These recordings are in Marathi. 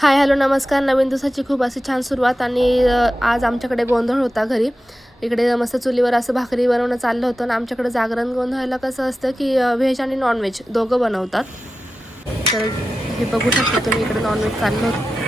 हाय हॅलो नमस्कार. नवीन दिवसाची खूप अशी छान सुरुवात आणि आज आमच्याकडे गोंधळ होता घरी. इकडे मस्त चुलीवर असं भाकरी बनवणं चाललं होतं. आणि आमच्याकडे जागरण गोंधळाला कसं असतं की व्हेज आणि नॉनव्हेज दोघं बनवतात. तर हे बघू शकता तुम्ही, इकडे नॉनव्हेज चाललं होतं.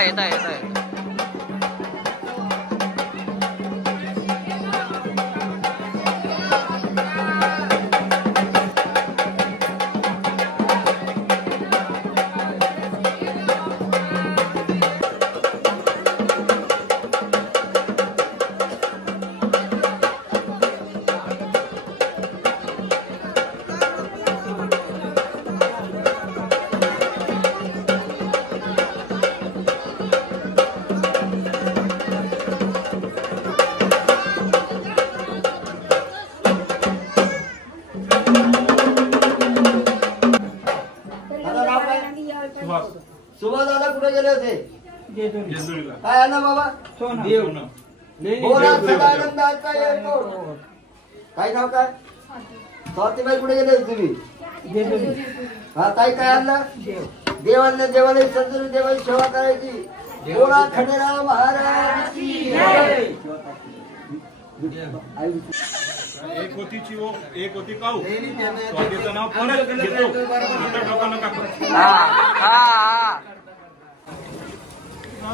येता सुभाष दादा कुठे गेले होते? काय ना बाबा काय नाव काय? स्वातीबाई कुठे गेले तुम्ही? हा ताई काय आणलं? देवांना देवाला सद्गुरु देवाची सेवा करायची. बोला खंडेराव महाराज की जय. एक होती काऊ स्वातीचं नाव परत घेतो नंतर डोकांना टाकतो.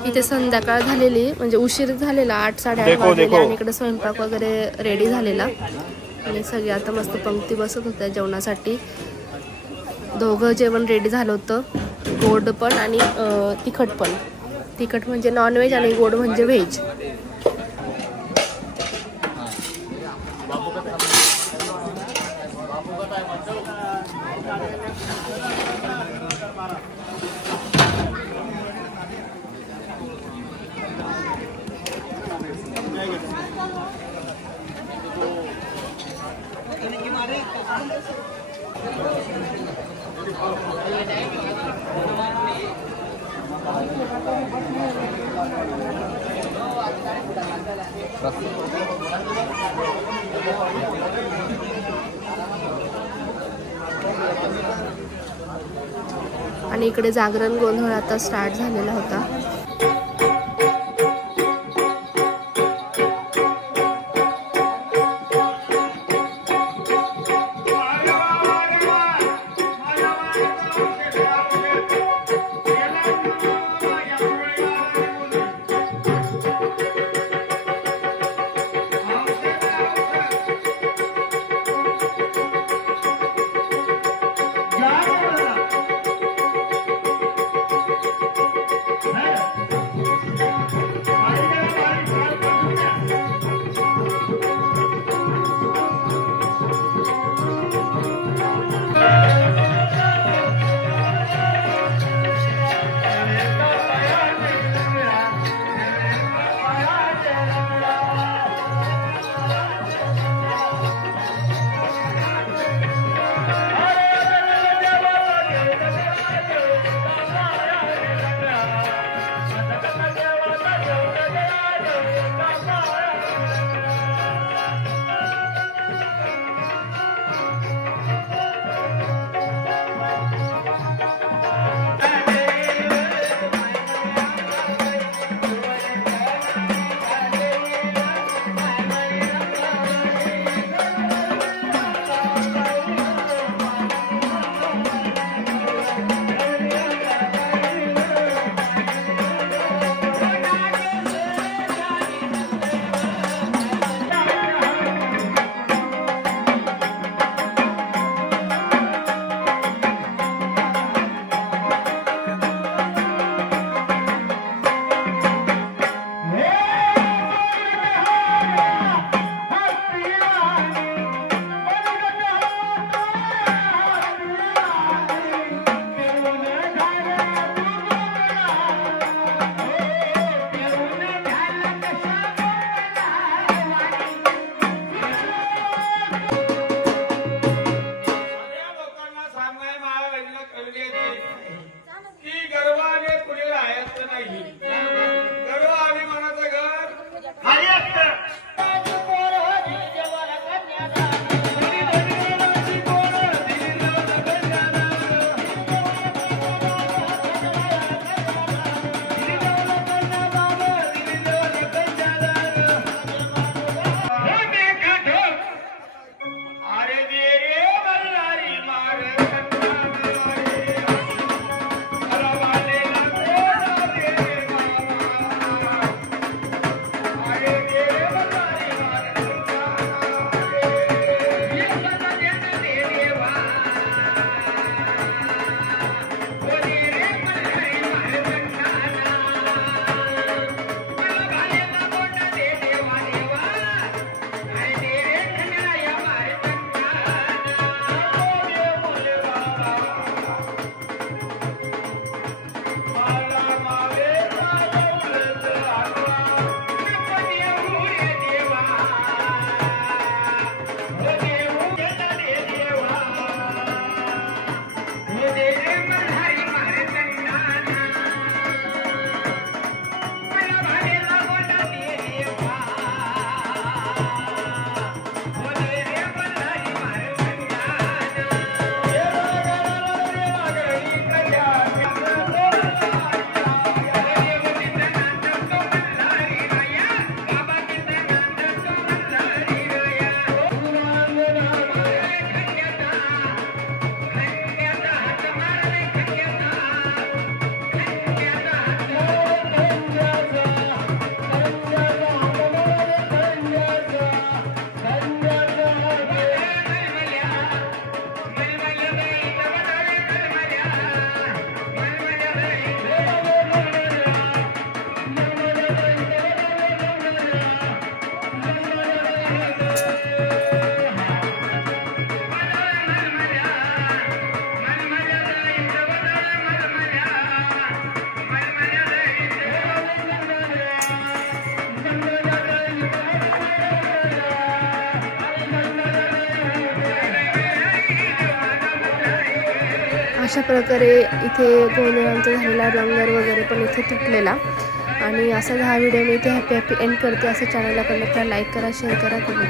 इथे संध्याकाळ झालेली म्हणजे उशीर झालेला 8-8:30 वाजले आणि इकडे स्वयंपाक वगैरे रेडी झालेला आणि सगळे आता मस्त पंक्ती बसत होत्या जेवणासाठी. दोघं जेवण रेडी झालं होतं, गोड पण आणि तिखट पण. तिखट म्हणजे नॉनव्हेज आणि गोड म्हणजे व्हेज. आणि इकडे जागरण गोंधळ आता स्टार्ट झालेला होता. Yeah. अशा प्रकारे इथे गोंधळांचा झालेला लंगर वगैरे पण इथे तुटलेला. आणि असा हा व्हिडिओ मी इथे हॅपी एंड करते. असं चॅनलला कळलं लाईक करा, शेअर करा, कमेंट